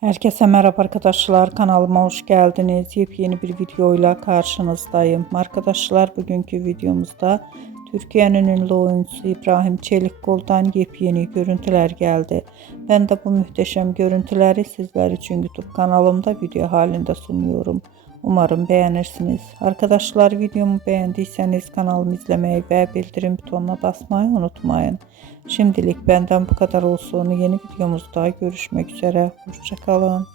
Herkese merhaba arkadaşlar, kanalıma hoş geldiniz. Yepyeni bir videoyla karşınızdayım. Arkadaşlar, bugünkü videomuzda Türkiye'nin ünlü oyuncusu İbrahim Çelikkol'dan yepyeni görüntüler geldi. Ben de bu muhteşem görüntüleri sizler için YouTube kanalımda video halinde sunuyorum. Umarım beğenirsiniz. Arkadaşlar, videomu beğendiyseniz kanalımı izlemeyi ve bildirim butonuna basmayı unutmayın. Şimdilik benden bu kadar olsun. Yeni videomuzda görüşmek üzere. Hoşça kalın.